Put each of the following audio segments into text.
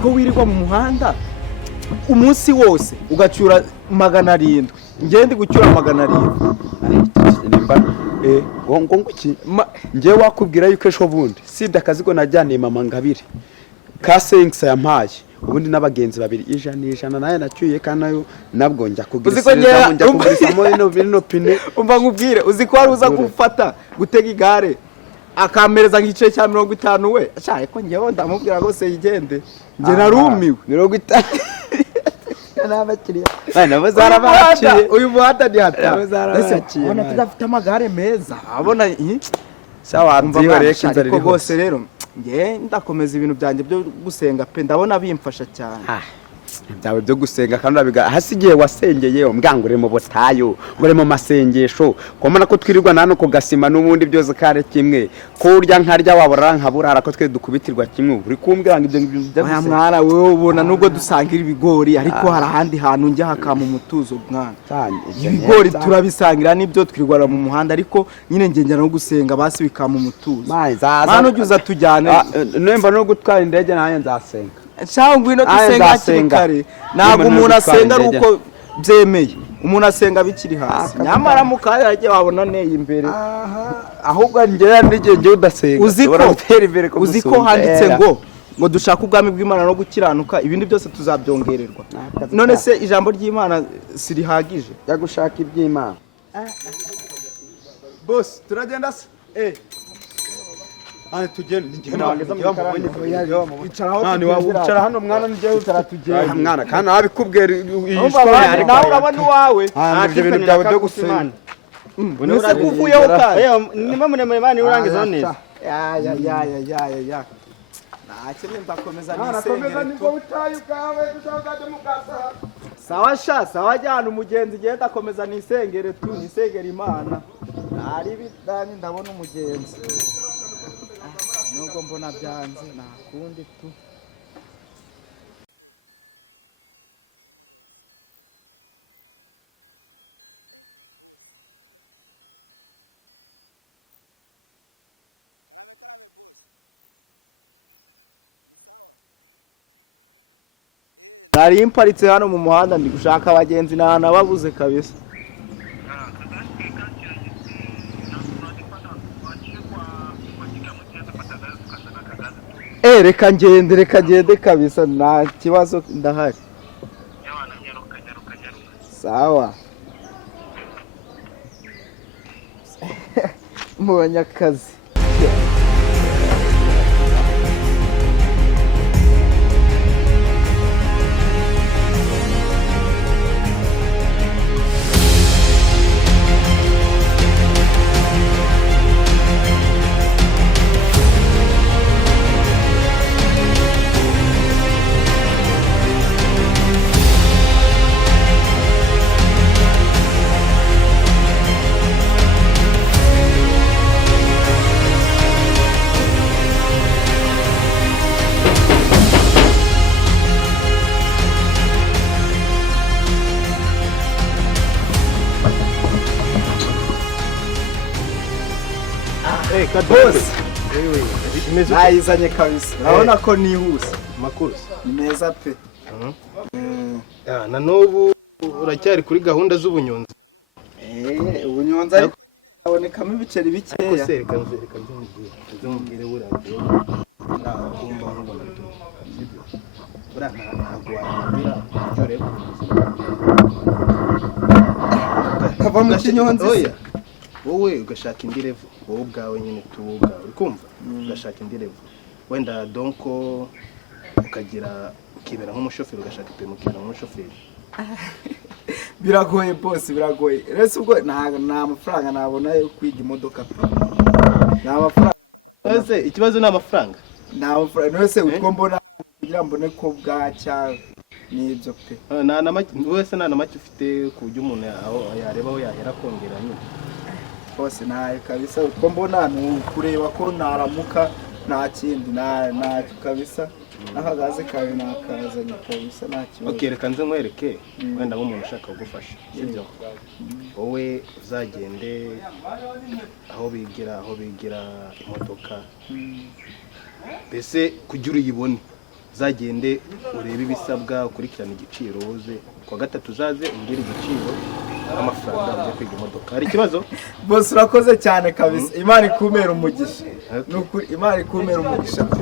uziko wirirwa mu muhanda umunsi wose ugacura 700 ngende gucyura 700 ngo iki ngiye wakubwira yuko ejo bundi sida akazigo najyaniye mama Ngabire ka sengsa yampaye ubundi n'abagenzi babiri ijana naye nacyuye kandi nayo nabwo njya kugurisamo bino pine umva nkubwire uziko wari uza gufata gutega igare akamereza nk'igice cya 50 we cyane ko ngewe ndamubwira rwose yigende nge narumiwe 50 n'abakiriya bana bazarabaciye uyu muhanda ni hata bazarabaciye ubona tudafite amagare meza abona sawa byihoreye kinzarira rwose rero nge ndakomeza ibintu byanjye byo gusenga pe ndabona bimfasha cyane byawe byo gusenga kandi urabiga hasigiye wasengeye umwangure mu butayo muri mu masengesho komana ko twirirwa nano ko gasima n'ubundi byose kare kimwe ko urya nkarya waborara nkaburara ko twe dukubitirwa kimwe uri kumbwira ngo ibyo ngibyo aya mwana wewe ubona nubwo dusangira ibigori ariko hari ahandi hantu njya hakama umutuzo mwana ibigori turabisangira nibyo twirwara mu muhanda ariko nyine ngengera no gusenga basi bikama umutuzo hano ujuza tujyane nemba no gutwara indege naye nzasenga cyangwa ino dusenga kare ntabwo umuntu asenga ruko byemeye umuntu asenga bikiri hasi nyamara mukaya yaje wabona neye imbere ahubwo ngera ndigenge udasenga uziko handitse ngo dushaka ubwami bw'Imana no gukiranuka ibindi byose tuzabyongererwa none se ijambo ry'Imana sirihagije yagushaka iby'Imana boss turagenda se tugende wicara hano mwana ngiye utatugenda mwana kandi abikubwira nawe urabona uwawe ibyo bintu byawe byo gusenga none kuvuyeho kare nima muremure bani urangiza neza ya nakene ndakomeza nisengere sawa sha sawa jyana umugenzi genda akomeza nisengere nisengera Imana ari bidani ndabona umugenzi nubwo mbona byanze nakundi tu nari imparitse hano mu muhanda ndi gushaka abagenzi nababuze kabisa reka ngende kabisa nta kibazo ndahari sawa mbonye akazi boss nayizanye kabisa urabona ko nihuse makuru meza pe na n'ubu uracyari kuri gahunda z'ubunyonzi ubunyonzi ariko abonekamo ibiceri bikeya reka nzumvire burabyo ndakumva nkubona ntabwo wanyumvira icyo rero kava mu kinyonzi wowe ugashaka indirevu wowe ubwawe nyine tuwuga uri kumva ugashaka indirevu wenda donko ukibera nk'umushoferi ugashaka ipemo ukibera nk'umushoferi biragoye boss biragoye rese ubwo nta mafaranga nabona yo kwiga imodoka pe nta mafaranga ese ikibazo ni amafaranga nta mafaranga nose utwo mbona kugira mbone ko bwacya nibyo pe wese nta na make ufite ku buryo umuntu yareba aho yahera kongera nyine bose nayo kabisa utwo mbona ni kureba ko naramuka nta kindi nta kabisa n'akagaze kawe nakazanye kabisa nta kibazo okay reka nze nkwereke wenda nk'umuntu ushaka kugufasha sibyo wowe uzagende aho bigira imodoka mbese kugira uyibone uzagende urebe ibisabwa ukurikirane igiciro woze kuwa gatatu uzaze umbwire igiciro n'amafaranga ujya kwiga imodoka. Hari ikibazo? bose urakoze cyane kabisa. Imana ikumera umugisha. Nukuri Imana ikumera umugisha pe.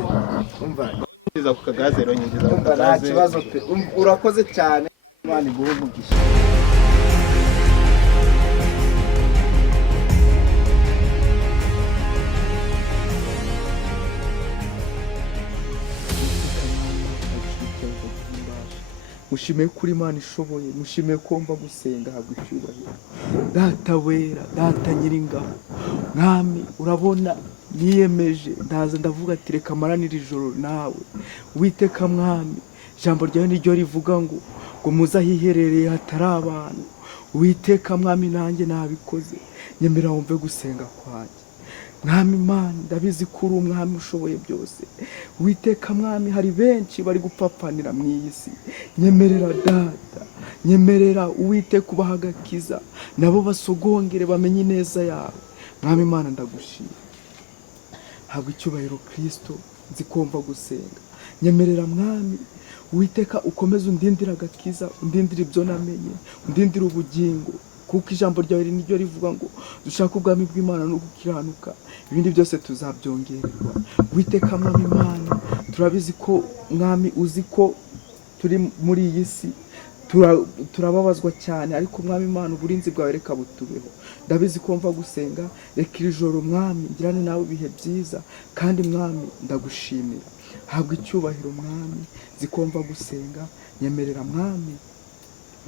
Umva ngiza ku kagaze rero ngiza ku nta kagaze. kibazo pe. Urakoze cyane. Imana iguhe umugisha. mushimiye kuri Imana ishoboye, mushimiye ko mva gusenga habwa icyubahiro. Data wera, data nyiringabo, mwami urabona niyemeje ndaza ndavuga ati reka maranire ijoro nawe. Uwiteka mwami, ijambo ryawe niryo rivuga ngo muze ahiherereye hatari abantu. Uwiteka mwami nanjye nabikoze, nyemera wumve gusenga kwanjye. Mwami Imana ndabizi ko uri umwami ushoboye byose. Uwiteka mwami, hari benshi bari gupfapanira mu iyi si. Nyemerera data, nyemerera Uwiteka ubaha agakiza, nabo basogongere bamenye ineza yawe. Mwami Imana ndagushima, habwa icyubahiro Kristo, nzi kumva gusenga. Nyemerera mwami Uwiteka ukomeze undindira agakiza, undindira ibyo namenye, undindira ubugingo, kuko ijambo ryawe niryo rivuga ngo dushaka ubwami bw'Imana no gukiranuka, ibindi byose tuzabyongererwa. Uwiteka mwami Imana, turabizi ko mwami uzi ko turi muri iyi si turababazwa cyane, ariko mwami Imana uburinzi bwawe reka butubeho. Ndabizi ko mva gusenga, reka iri joro mwami ngirane nawe ibihe byiza, kandi mwami ndagushimira. Habwa icyubahiro mwami, zikomva gusenga. Nyemerera mwami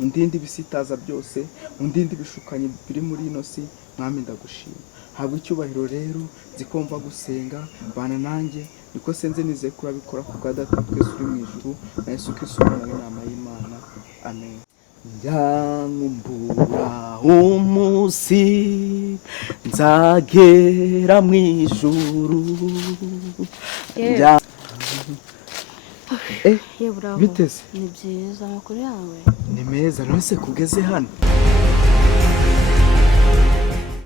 undinde ibisitaza byose, undinde ibishukanyi biri muri ino si. Mwami ndagushima, habwa icyubahiro rero, zikomva gusenga. Bana nanjye niko senze nizeye ko urabikora ku bwa Data twese uri mu ijuru, na Yesu Kristo umwana w'intama y'Imana. Amen. Njankumbura umunsi nzagera mu ijuru. Ye bravo. Biteze? Ni byiza amakuru yawe. Ni meza, none se kugeze hano?